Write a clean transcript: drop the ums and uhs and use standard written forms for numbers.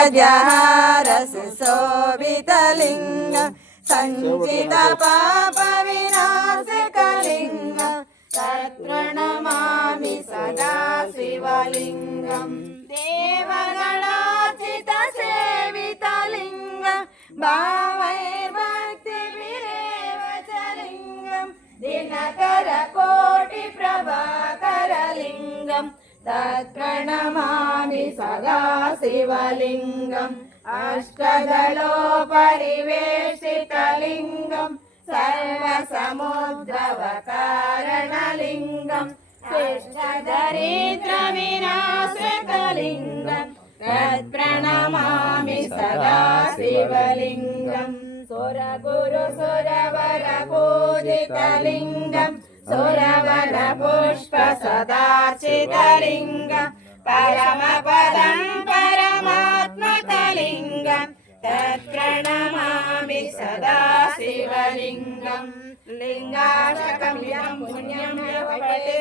पद्यहार सुशोभितलिङ्गं सञ्चितपापविनाशकलिङ्गं तत्प्रणमामि सदा शिवलिङ्गं देवगणार्चितसेवितलिङ्गं भावैर्भक्तिभिरेव च लिङ्गं दिनकरकोटिप्रभाकरलिङ्गं तत्प्रणमामि सदा शिवलिङ्गम् अष्टदलोपरिवेशितलिङ्गं सर्वसमुद्रवकारणलिङ्गं शिष्टदरिद्रविनाशकलिङ्गं तत्प्रणमामि सदा शिवलिङ्गं सुरगुरुसुरवरपूजितलिङ्गं सुरवरपुष्पसदार्चितलिङ्गं परमपदं परमात्मकलिङ्गं तत्प्रणमामि सदा शिवलिङ्गं लिङ्गाशकमिदं पुण्यं यः पठेत्